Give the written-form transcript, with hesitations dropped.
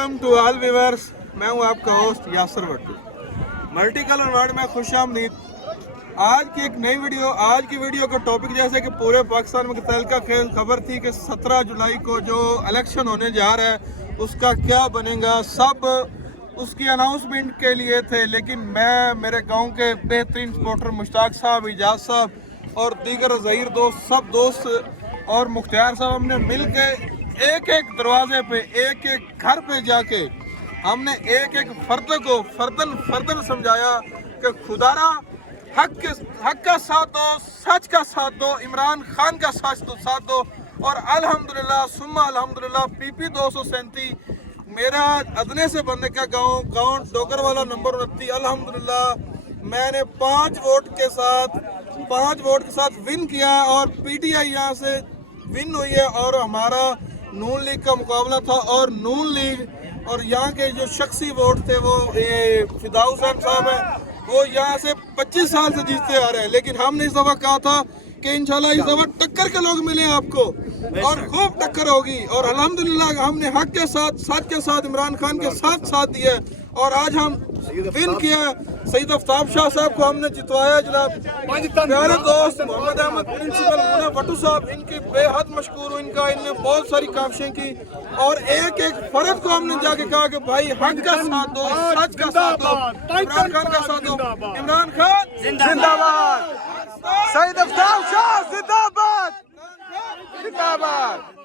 Welcome to all viewers. मैं हूं आपका host Yasir Bhattu. Multi colour world में खुशामदीद। आज की एक नई वीडियो। आज की वीडियो का टॉपिक जैसे कि पूरे पाकिस्तान में तहलका खेल खबर थी कि 17 जुलाई को जो इलेक्शन होने जा रहा है उसका क्या बनेगा, सब उसकी अनाउंसमेंट के लिए थे। लेकिन मैं, मेरे गांव के बेहतरीन सपोर्टर मुश्ताक साहब, इजाज साहब और दीगर ज़हीर दोस्त, सब दोस्त और मुख्तियार साहब, हमने मिल के एक एक दरवाजे पे, एक एक घर पे जाके हमने एक एक फर्द को फर्दन समझाया कि खुदारा हक का साथ दो, सच का साथ दो, इमरान खान का साथ दो। और अल्हम्दुलिल्लाह सुम्मा अल्हम्दुलिल्लाह PP 237 मेरा अदने से बनने का गांव डोगर वाला नंबर 29, अल्हम्दुलिल्लाह मैंने 5 वोट के साथ विन किया और PTI यहाँ से विन हुई है। और हमारा नून लीग का मुकाबला था और नून लीग और यहाँ के जो शख्सी वोट थे वो फिदा हुसैन साहब है, वो यहाँ से 25 साल से जीतते आ रहे हैं। लेकिन हमने इस दफा कहा था कि इंशाल्लाह इस दफा टक्कर के लोग मिले आपको और खूब टक्कर होगी। और अल्हम्दुलिल्लाह हमने हक के साथ, सच के साथ, इमरान खान के साथ दिया और आज हम विन किया। सईद आफ्ताब शाह साहब को हमने जितवाया। जनाब प्यारे दोस्त मोहम्मद अहमद प्रिंसिपल मुना भट्टू साहब, इनकी बेहद मशकूर हूँ। इनने बहुत सारी काविशें की और एक एक फर्द को हमने जाके कहा कि भाई हक का साथ दो, सच का साथ दो, इमरान खान का साथ दो। इमरान खान जिंदाबाद, सईद आफ्ताब शाह जिंदाबाद जिंदाबाद।